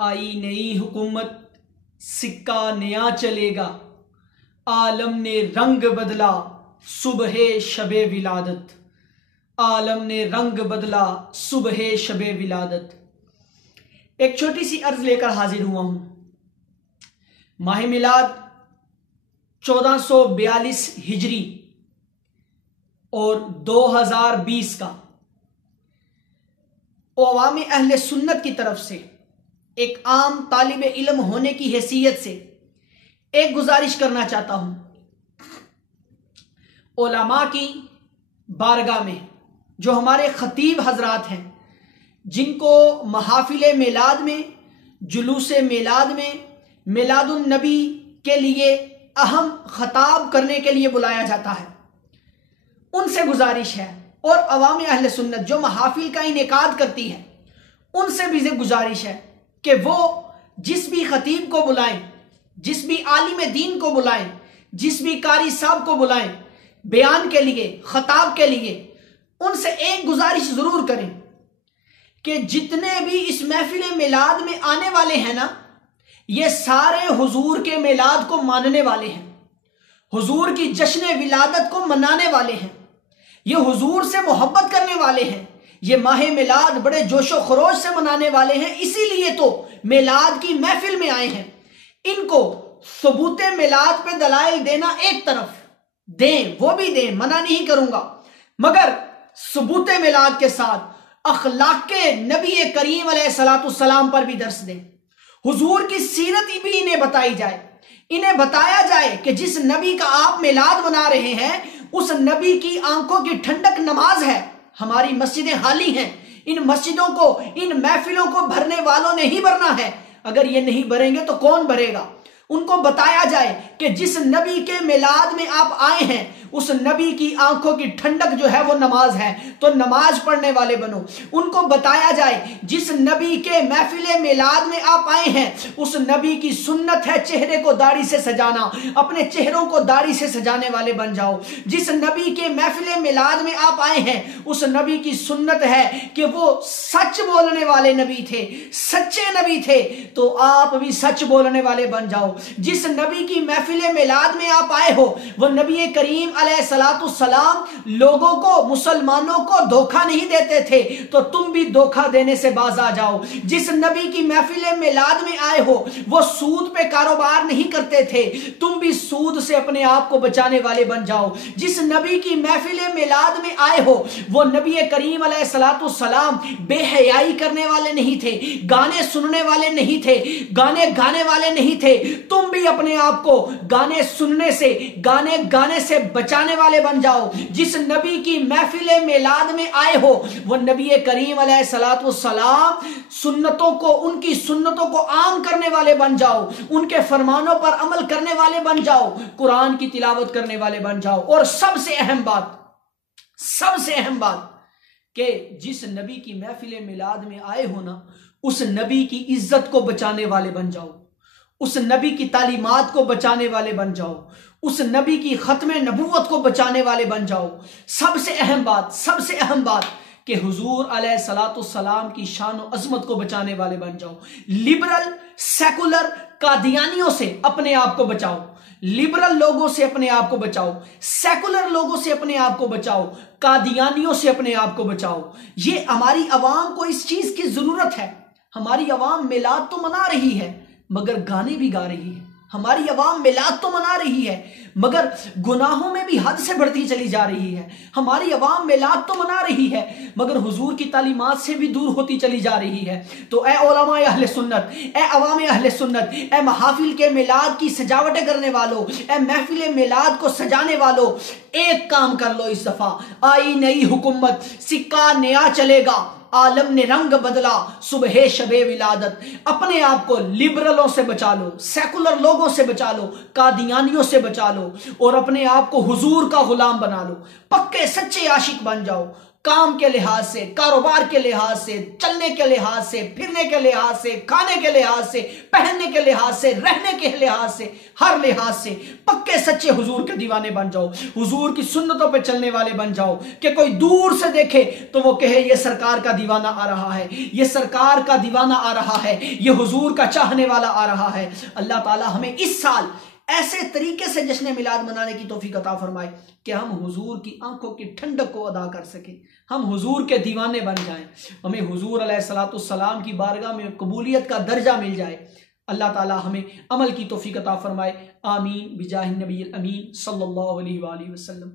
آئی نئی حکومت، سکہ نیا چلے گا، عالم نے رنگ بدلا صبح شب ولادت، عالم نے رنگ بدلا صبح شب ولادت۔ ایک چھوٹی سی عرض لے کر حاضر ہوا ہوں۔ ماہ میلاد 1442 ہجری اور 2020 کا عوام اہل سنت کی طرف سے ایک عام طالب علم ہونے کی حیثیت سے ایک گزارش کرنا چاہتا ہوں۔ علماء کی بارگاہ میں جو ہمارے خطیب حضرات ہیں، جن کو محافل میلاد میں، جلوس میلاد میں، میلاد النبی کے لیے اہم خطاب کرنے کے لیے بلایا جاتا ہے، ان سے گزارش ہے، اور عوام اہل سنت جو محافل کا انعقاد کرتی ہے ان سے بھی گزارش ہے کہ وہ جس بھی خطیب کو بلائیں، جس بھی عالم دین کو بلائیں، جس بھی قاری صاحب کو بلائیں بیان کے لیے، خطاب کے لیے، ان سے ایک گزارش ضرور کریں کہ جتنے بھی اس محفل میلاد میں آنے والے ہیں نا، یہ سارے حضور کے میلاد کو ماننے والے ہیں، حضور کی جشن ولادت کو منانے والے ہیں، یہ حضور سے محبت کرنے والے ہیں، یہ ماہ میلاد بڑے جوش و خروش سے منانے والے ہیں، اسی لیے تو میلاد کی محفل میں آئے ہیں۔ ان کو ثبوت میلاد پہ دلائل دینا ایک طرف دیں، وہ بھی دیں، منع نہیں کروں گا، مگر ثبوت میلاد کے ساتھ اخلاق کے نبی کریم علیہ السلام پر بھی درس دیں، حضور کی سیرت بھی انہیں بتائی جائے، انہیں بتایا جائے کہ جس نبی کا آپ میلاد منا رہے ہیں اس نبی کی آنکھوں کی ٹھنڈک نماز ہے۔ ہماری مسجدیں خالی ہیں، ان مسجدوں کو، ان محفلوں کو بھرنے والوں نے ہی بھرنا ہے، اگر یہ نہیں بھریں گے تو کون بھرے گا؟ ان کو بتایا جائے کہ جس نبی کے میلاد میں آپ آئے ہیں اس نبی کی آنکھوں کی ٹھنڈک جو ہے وہ نماز ہے، تو نماز پڑھنے والے بنو۔ ان کو بتایا جائے جس نبی کے محفل میلاد میں آپ آئے ہیں اس نبی کی سنت ہے چہرے کو داڑھی سے سجانا، اپنے چہروں کو داڑھی سے سجانے والے بن جاؤ۔ جس نبی کے محفل میلاد میں آپ آئے ہیں اس نبی کی سنت ہے کہ وہ سچ بولنے والے نبی تھے، سچے نبی تھے، تو آپ بھی سچ بولنے والے بن جاؤ۔ جس نبی کی محفل میلاد میں آپ آئے ہو وہ نبی کریم علیہ السلام لوگوں کو، مسلمانوں کو دھوکہ نہیں دیتے تھے، تو تم بھی دھوکہ دینے سے باز آ جاؤ۔ جس نبی کی محفل میلاد میں آئے ہو وہ سود پہ کاروبار نہیں کرتے تھے، تم بھی سود سے اپنے آپ کو بچانے والے بن جاؤ۔ جس نبی کی محفل میلاد میں آئے ہو وہ نبی کریم علیہ السلام بے حیائی کرنے والے نہیں تھے، گانے سننے والے نہیں تھے، گانے گانے والے نہیں تھے، تم بھی اپنے آپ کو گانے سننے سے، گانے گانے سے بچانے والے بن جاؤ۔ جس نبی کی محفل میلاد میں آئے ہو وہ نبی کریم علیہ السلام سنتوں کو، ان کی سنتوں کو عام کرنے والے بن جاؤ، ان کے فرمانوں پر عمل کرنے والے بن جاؤ، قرآن کی تلاوت کرنے والے بن جاؤ۔ اور سب سے اہم بات کہ جس نبی کی محفل میلاد میں آئے ہو نا اس نبی کی عزت کو بچانے والے بن جاؤ، اس نبی کی تعلیمات کو بچانے والے بن جاؤ، اس نبی کی ختم نبوت کو بچانے والے بن جاؤ۔ سب سے اہم بات کہ حضور علیہ السلام کی شان و عظمت کو بچانے والے بن جاؤ۔ لبرل، سیکولر قادیانیوں سے اپنے آپ کو بچاؤ، لبرل لوگوں سے اپنے آپ کو بچاؤ، سیکولر لوگوں سے اپنے آپ کو بچاؤ، قادیانیوں سے اپنے آپ کو بچاؤ۔ یہ ہماری عوام کو اس چیز کی ضرورت ہے۔ ہماری عوام میلاد تو منا رہی ہے مگر گانے بھی گا رہی ہے، ہماری عوام میلاد تو منا رہی ہے مگر گناہوں میں بھی حد سے بڑھتی چلی جا رہی ہے، ہماری عوام میلاد تو منا رہی ہے مگر حضور کی تعلیمات سے بھی دور ہوتی چلی جا رہی ہے۔ تو اے علماء اہل سنت، اے عوام اہل سنت، اے محافل کے میلاد کی سجاوٹیں کرنے والوں، اے محفل میلاد کو سجانے والوں، ایک کام کر لو اس دفعہ، آئی نئی حکومت، سکہ نیا چلے گا، عالم نے رنگ بدلا صبح شب ولادت۔ اپنے آپ کو لبرلوں سے بچا لو، سیکولر لوگوں سے بچا لو، قادیانیوں سے بچا لو، اور اپنے آپ کو حضور کا غلام بنا لو، پکے سچے عاشق بن جاؤ۔ کام کے لحاظ سے، کاروبار کے لحاظ سے، چلنے کے لحاظ سے، پھرنے کے لحاظ سے، کھانے کے لحاظ سے، پہننے کے لحاظ سے، رہنے کے لحاظ سے، ہر لحاظ سے پکے سچے حضور کے دیوانے بن جاؤ، حضور کی سنتوں پہ چلنے والے بن جاؤ، کہ کوئی دور سے دیکھے تو وہ کہے یہ سرکار کا دیوانہ آ رہا ہے، یہ سرکار کا دیوانہ آ رہا ہے، یہ حضور کا چاہنے والا آ رہا ہے۔ اللہ تعالی ہمیں اس سال ایسے طریقے سے جشن میلاد منانے کی توفیق عطا فرمائے کہ ہم حضور کی آنکھوں کی ٹھنڈک کو ادا کر سکیں، ہم حضور کے دیوانے بن جائیں، ہمیں حضور علیہ السلام کی بارگاہ میں قبولیت کا درجہ مل جائے۔ اللہ تعالی ہمیں عمل کی توفیق عطا فرمائے، آمین بجاہ النبی الامین صلی اللہ علیہ وآلہ وسلم۔